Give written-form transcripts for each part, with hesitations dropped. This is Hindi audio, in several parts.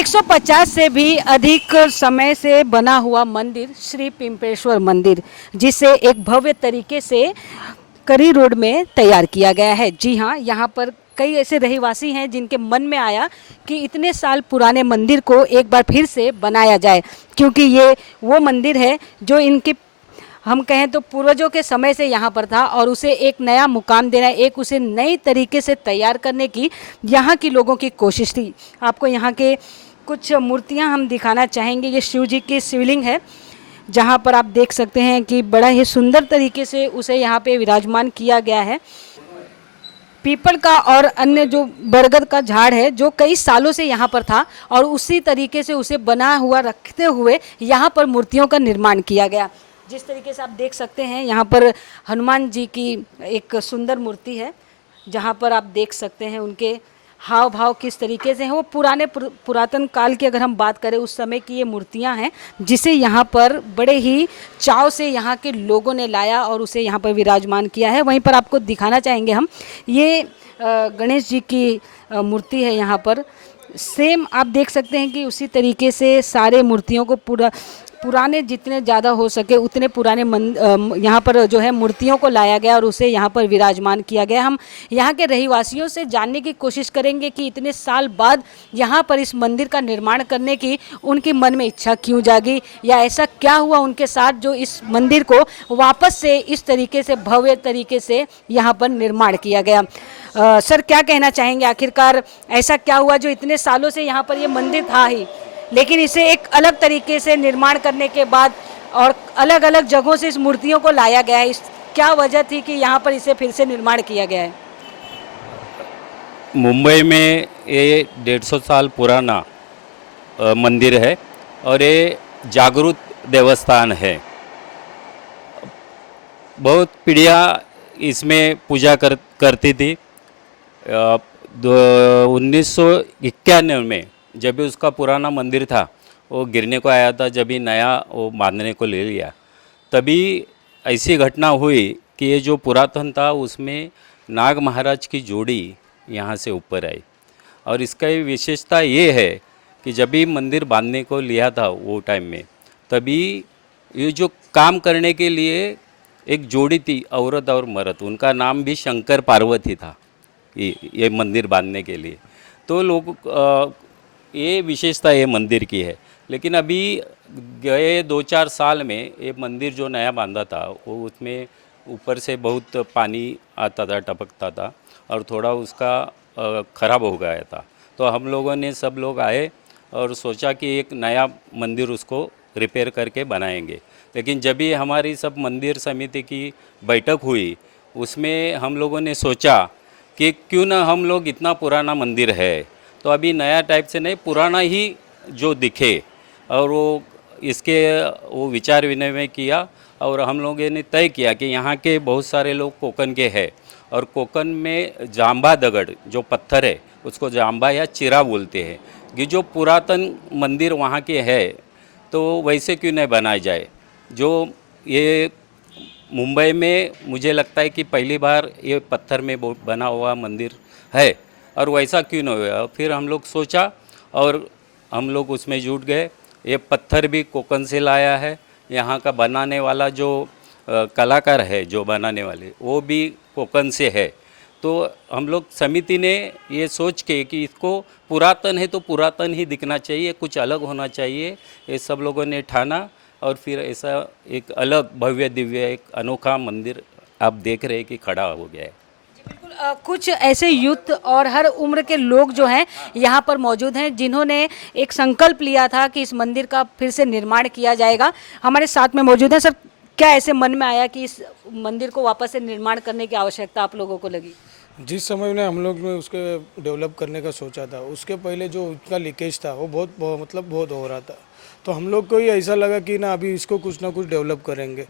150 से भी अधिक समय से बना हुआ मंदिर श्री पिंपेश्वर मंदिर, जिसे एक भव्य तरीके से करी रोड में तैयार किया गया है। जी हाँ, यहाँ पर कई ऐसे रहीवासी हैं जिनके मन में आया कि इतने साल पुराने मंदिर को एक बार फिर से बनाया जाए, क्योंकि ये वो मंदिर है जो इनके हम कहें तो पूर्वजों के समय से यहाँ पर था, और उसे एक नया मुकाम देना, एक उसे नई तरीके से तैयार करने की यहाँ की लोगों की कोशिश थी। आपको यहाँ के कुछ मूर्तियाँ हम दिखाना चाहेंगे। ये शिव जी की शिवलिंग है, जहाँ पर आप देख सकते हैं कि बड़ा ही सुंदर तरीके से उसे यहाँ पे विराजमान किया गया है। पीपल का और अन्य जो बरगद का झाड़ है जो कई सालों से यहाँ पर था, और उसी तरीके से उसे बना हुआ रखते हुए यहाँ पर मूर्तियों का निर्माण किया गया। जिस तरीके से आप देख सकते हैं यहाँ पर हनुमान जी की एक सुंदर मूर्ति है, जहाँ पर आप देख सकते हैं उनके हाव भाव किस तरीके से हैं। वो पुरातन काल की अगर हम बात करें उस समय की ये मूर्तियाँ हैं, जिसे यहाँ पर बड़े ही चाव से यहाँ के लोगों ने लाया और उसे यहाँ पर विराजमान किया है। वहीं पर आपको दिखाना चाहेंगे हम, ये गणेश जी की मूर्ति है। यहाँ पर सेम आप देख सकते हैं कि उसी तरीके से सारे मूर्तियों को पुराने जितने ज़्यादा हो सके उतने पुराने यहाँ पर जो है मूर्तियों को लाया गया और उसे यहाँ पर विराजमान किया गया। हम यहाँ के रहीवासियों से जानने की कोशिश करेंगे कि इतने साल बाद यहाँ पर इस मंदिर का निर्माण करने की उनकी मन में इच्छा क्यों जागी, या ऐसा क्या हुआ उनके साथ जो इस मंदिर को वापस से इस तरीके से भव्य तरीके से यहाँ पर निर्माण किया गया। सर, क्या कहना चाहेंगे, आखिरकार ऐसा क्या हुआ जो इतने सालों से यहाँ पर ये मंदिर था ही, लेकिन इसे एक अलग तरीके से निर्माण करने के बाद और अलग अलग जगहों से इस मूर्तियों को लाया गया है? इस क्या वजह थी कि यहाँ पर इसे फिर से निर्माण किया गया है? मुंबई में ये 150 साल पुराना मंदिर है और ये जागृत देवस्थान है। बहुत पीढ़ियाँ इसमें पूजा करती थी। 1991 में जब भी उसका पुराना मंदिर था वो गिरने को आया था, जब भी नया वो बांधने को ले लिया, तभी ऐसी घटना हुई कि ये जो पुरातन था उसमें नाग महाराज की जोड़ी यहाँ से ऊपर आई। और इसका विशेषता ये है कि जब भी मंदिर बांधने को लिया था वो टाइम में, तभी ये जो काम करने के लिए एक जोड़ी थी, औरत और मर्द, उनका नाम भी शंकर पार्वती था ये मंदिर बांधने के लिए। तो लोग ये विशेषता ये मंदिर की है। लेकिन अभी गए 2-4 साल में ये मंदिर जो नया बांधा था वो उसमें ऊपर से बहुत पानी आता था, टपकता था, और थोड़ा उसका ख़राब हो गया था। तो हम लोगों ने सब लोग आए और सोचा कि एक नया मंदिर उसको रिपेयर करके बनाएंगे। लेकिन जब भी हमारी सब मंदिर समिति की बैठक हुई, उसमें हम लोगों ने सोचा कि क्यों ना हम लोग, इतना पुराना मंदिर है तो अभी नया टाइप से नहीं, पुराना ही जो दिखे, और वो विचार विनिमय किया। और हम लोगों ने तय किया कि यहाँ के बहुत सारे लोग कोकन के हैं, और कोकन में जांबा दगड़ जो पत्थर है उसको जांबा या चिरा बोलते हैं, कि जो पुरातन मंदिर वहाँ के है तो वैसे क्यों नहीं बनाया जाए। जो ये मुंबई में मुझे लगता है कि पहली बार ये पत्थर में बना हुआ मंदिर है, और वैसा क्यों नहीं हुआ। फिर हम लोग सोचा और हम लोग उसमें जुट गए। ये पत्थर भी कोकन से लाया है, यहाँ का बनाने वाला जो कलाकार है, जो बनाने वाले, वो भी कोकन से है। तो हम लोग समिति ने ये सोच के कि इसको पुरातन है तो पुरातन ही दिखना चाहिए, कुछ अलग होना चाहिए, ये सब लोगों ने ठाना। और फिर ऐसा एक अलग भव्य दिव्य एक अनोखा मंदिर आप देख रहे हैं कि खड़ा हो गया है। बिल्कुल, कुछ ऐसे यूथ और हर उम्र के लोग जो हैं यहाँ पर मौजूद हैं, जिन्होंने एक संकल्प लिया था कि इस मंदिर का फिर से निर्माण किया जाएगा। हमारे साथ में मौजूद हैं। सर, क्या ऐसे मन में आया कि इस मंदिर को वापस से निर्माण करने की आवश्यकता आप लोगों को लगी? जिस समय में हम लोग ने उसके डेवलप करने का सोचा था, उसके पहले जो उसका लीकेज था वो बहुत हो रहा था। तो हम लोग को ही ऐसा लगा कि ना अभी इसको कुछ ना कुछ डेवलप करेंगे।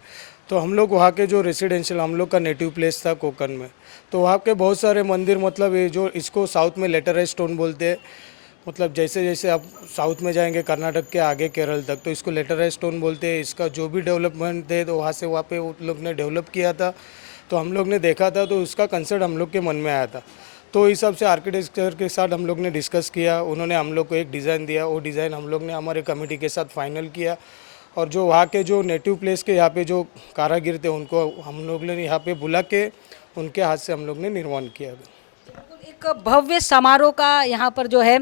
तो हम लोग वहाँ के जो रेसिडेंशियल, हम लोग का नेटिव प्लेस था कोकन में, तो वहाँ के बहुत सारे मंदिर, मतलब ये जो इसको साउथ में लेटराइट स्टोन बोलते हैं, मतलब जैसे जैसे आप साउथ में जाएंगे कर्नाटक के आगे केरल तक, तो इसको लेटराइट स्टोन बोलते हैं। इसका जो भी डेवलपमेंट है तो वहाँ पे वो लोग ने डेवलप किया था। तो हम लोग ने देखा था तो उसका कंसेप्ट हम लोग के मन में आया था। तो इस हिसाब से आर्किटेक्चर के साथ हम लोग ने डिस्कस किया, उन्होंने हम लोग को एक डिज़ाइन दिया, वो डिज़ाइन हम लोग ने हमारे कमेटी के साथ फाइनल किया। और जो वहाँ के जो नेटिव प्लेस के यहाँ पे जो कारागिर थे उनको हम लोग ने यहाँ पे बुला के उनके हाथ से हम लोग ने निर्माण किया। एक भव्य समारोह का यहाँ पर जो है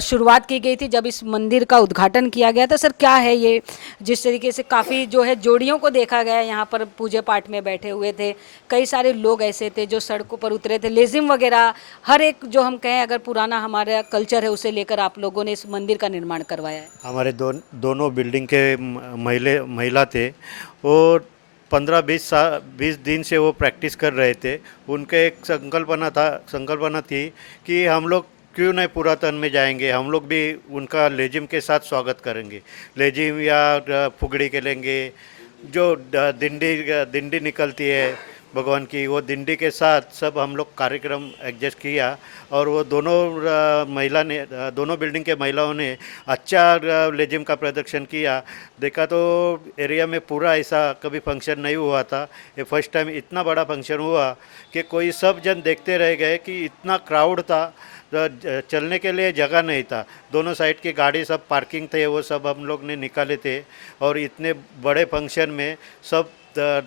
शुरुआत की गई थी जब इस मंदिर का उद्घाटन किया गया था। सर क्या है ये, जिस तरीके से काफ़ी जो है जोड़ियों को देखा गया यहाँ पर पूजे पाठ में बैठे हुए थे, कई सारे लोग ऐसे थे जो सड़कों पर उतरे थे, लेजिम वगैरह हर एक जो हम कहें अगर पुराना हमारा कल्चर है उसे लेकर आप लोगों ने इस मंदिर का निर्माण करवाया है। हमारे दोनों बिल्डिंग के महिला थे, और 15-20 दिन से वो प्रैक्टिस कर रहे थे। उनके एक संकल्पना थी कि हम लोग क्यों नहीं पुरातन में जाएंगे, हम लोग भी उनका लेजिम के साथ स्वागत करेंगे, लेजिम या फुगड़ी खेलेंगे, जो दिंडी निकलती है भगवान की, वो दिंडी के साथ सब हम लोग कार्यक्रम एडजस्ट किया। और वो दोनों बिल्डिंग के महिलाओं ने अच्छा लेजिम का प्रदर्शन किया। देखा तो एरिया में पूरा ऐसा कभी फंक्शन नहीं हुआ था, ये फर्स्ट टाइम इतना बड़ा फंक्शन हुआ कि कोई सब जन देखते रह गए कि इतना क्राउड था, चलने के लिए जगह नहीं था, दोनों साइड की गाड़ी सब पार्किंग थे, वो सब हम लोग ने निकाले थे। और इतने बड़े फंक्शन में सब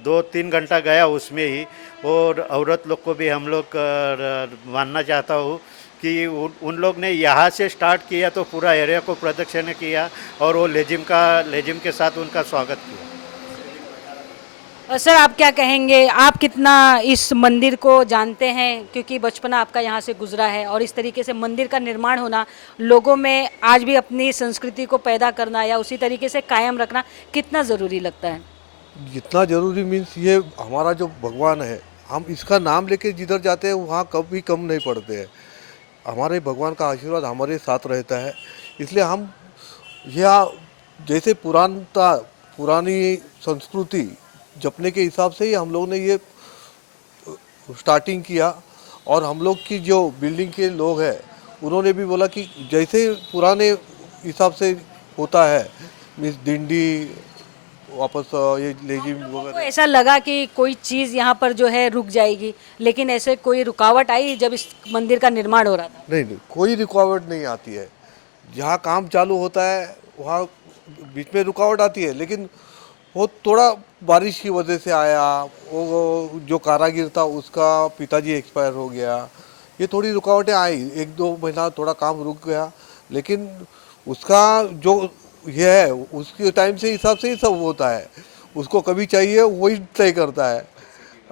2-3 घंटा गया उसमें ही। और औरत लोग को भी हम लोग मानना चाहता हूँ कि उन लोग ने यहाँ से स्टार्ट किया तो पूरा एरिया को प्रदक्षिण किया, और वो लेजिम के साथ उनका स्वागत किया। सर आप क्या कहेंगे, आप कितना इस मंदिर को जानते हैं, क्योंकि बचपना आपका यहाँ से गुजरा है और इस तरीके से मंदिर का निर्माण होना, लोगों में आज भी अपनी संस्कृति को पैदा करना या उसी तरीके से कायम रखना कितना ज़रूरी लगता है? जितना ज़रूरी मीन्स ये हमारा जो भगवान है, हम इसका नाम लेके जिधर जाते हैं वहाँ कभी कम नहीं पड़ते हैं। हमारे भगवान का आशीर्वाद हमारे साथ रहता है, इसलिए हम यह जैसे पुरानी संस्कृति जपने के हिसाब से ही हम लोग ने ये स्टार्टिंग किया। और हम लोग की जो बिल्डिंग के लोग हैं उन्होंने भी बोला कि जैसे पुराने हिसाब से होता है, मीन्स दिंडी वापस ये लेजिम को वगैरह। ऐसा लगा कि कोई चीज़ यहाँ पर जो है रुक जाएगी, लेकिन ऐसे कोई रुकावट आई जब इस मंदिर का निर्माण हो रहा था? नहीं, कोई रुकावट नहीं आती है। जहाँ काम चालू होता है वहाँ बीच में रुकावट आती है, लेकिन वो थोड़ा बारिश की वजह से आया, वो जो कारागिर था उसका पिताजी एक्सपायर हो गया, ये थोड़ी रुकावटें आई, 1-2 महीना थोड़ा काम रुक गया। लेकिन उसका जो ये है उसके टाइम से हिसाब से ही सब होता है, उसको कभी चाहिए वही तय करता है।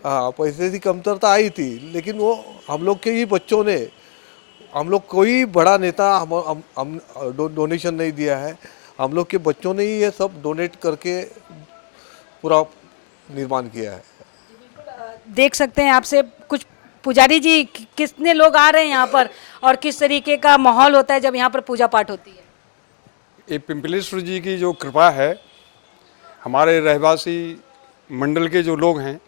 हाँ, पैसे की कमतरता आई थी, लेकिन वो हम लोग के ही बच्चों ने, हम लोग कोई बड़ा नेता हम डोनेशन नहीं दिया है, हम लोग के बच्चों ने ही ये सब डोनेट करके पूरा निर्माण किया है। देख सकते हैं आपसे कुछ पुजारी जी, कितने लोग आ रहे हैं यहाँ पर और किस तरीके का माहौल होता है जब यहाँ पर पूजा पाठ होती है? ये पिंपलेश्वर जी की जो कृपा है, हमारे रहवासी मंडल के जो लोग हैं,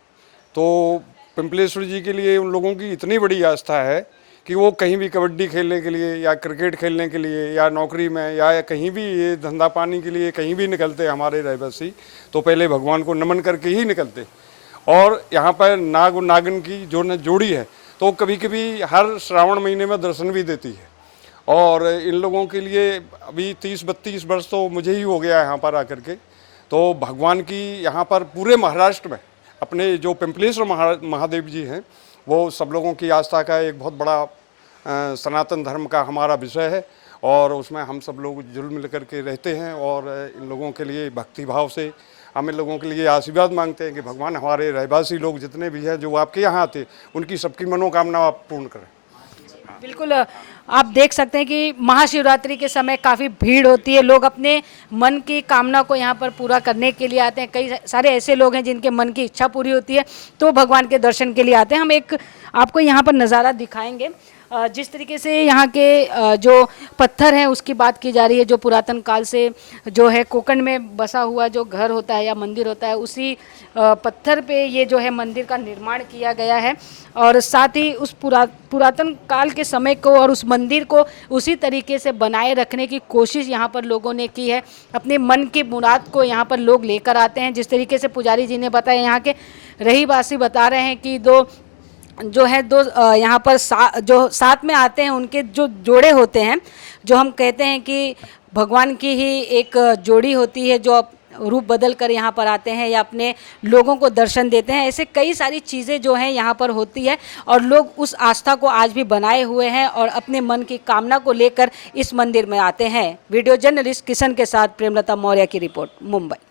तो पिंपलेश्वर जी के लिए उन लोगों की इतनी बड़ी आस्था है कि वो कहीं भी कबड्डी खेलने के लिए या क्रिकेट खेलने के लिए या नौकरी में या कहीं भी ये धंधा पानी के लिए कहीं भी निकलते हमारे रहवासी, तो पहले भगवान को नमन करके ही निकलते। और यहाँ पर नाग और नागिन की जो जोड़ी है, तो कभी कभी हर श्रावण महीने में दर्शन भी देती है। और इन लोगों के लिए अभी 30-32 वर्ष तो मुझे ही हो गया है यहाँ पर आकर के। तो भगवान की यहाँ पर पूरे महाराष्ट्र में अपने जो पिंपलेश्वर महादेव जी हैं, वो सब लोगों की आस्था का एक बहुत बड़ा सनातन धर्म का हमारा विषय है, और उसमें हम सब लोग जुल मिल करके रहते हैं। और इन लोगों के लिए भक्ति भाव से हम इन लोगों के लिए आशीर्वाद मांगते हैं कि भगवान हमारे रहवासी लोग जितने भी हैं जो आपके यहाँ आते, उनकी सबकी मनोकामना आप पूर्ण करें। बिल्कुल, आप देख सकते हैं कि महाशिवरात्रि के समय काफ़ी भीड़ होती है, लोग अपने मन की कामना को यहाँ पर पूरा करने के लिए आते हैं। कई सारे ऐसे लोग हैं जिनके मन की इच्छा पूरी होती है तो भगवान के दर्शन के लिए आते हैं। हम एक आपको यहाँ पर नज़ारा दिखाएंगे, जिस तरीके से यहाँ के जो पत्थर हैं उसकी बात की जा रही है, जो पुरातन काल से जो है कोकण में बसा हुआ जो घर होता है या मंदिर होता है, उसी पत्थर पे ये जो है मंदिर का निर्माण किया गया है। और साथ ही उस पुरातन काल के समय को और उस मंदिर को उसी तरीके से बनाए रखने की कोशिश यहाँ पर लोगों ने की है। अपने मन की मुराद को यहाँ पर लोग लेकर आते हैं। जिस तरीके से पुजारी जी ने बताया, यहाँ के रहीवासी बता रहे हैं कि जो है दो यहाँ पर जो साथ में आते हैं उनके जो जोड़े होते हैं, जो हम कहते हैं कि भगवान की ही एक जोड़ी होती है जो रूप बदल कर यहाँ पर आते हैं या अपने लोगों को दर्शन देते हैं। ऐसे कई सारी चीज़ें जो हैं यहाँ पर होती है और लोग उस आस्था को आज भी बनाए हुए हैं और अपने मन की कामना को लेकर इस मंदिर में आते हैं। वीडियो जर्नलिस्ट किशन के साथ प्रेमलता मौर्य की रिपोर्ट, मुंबई।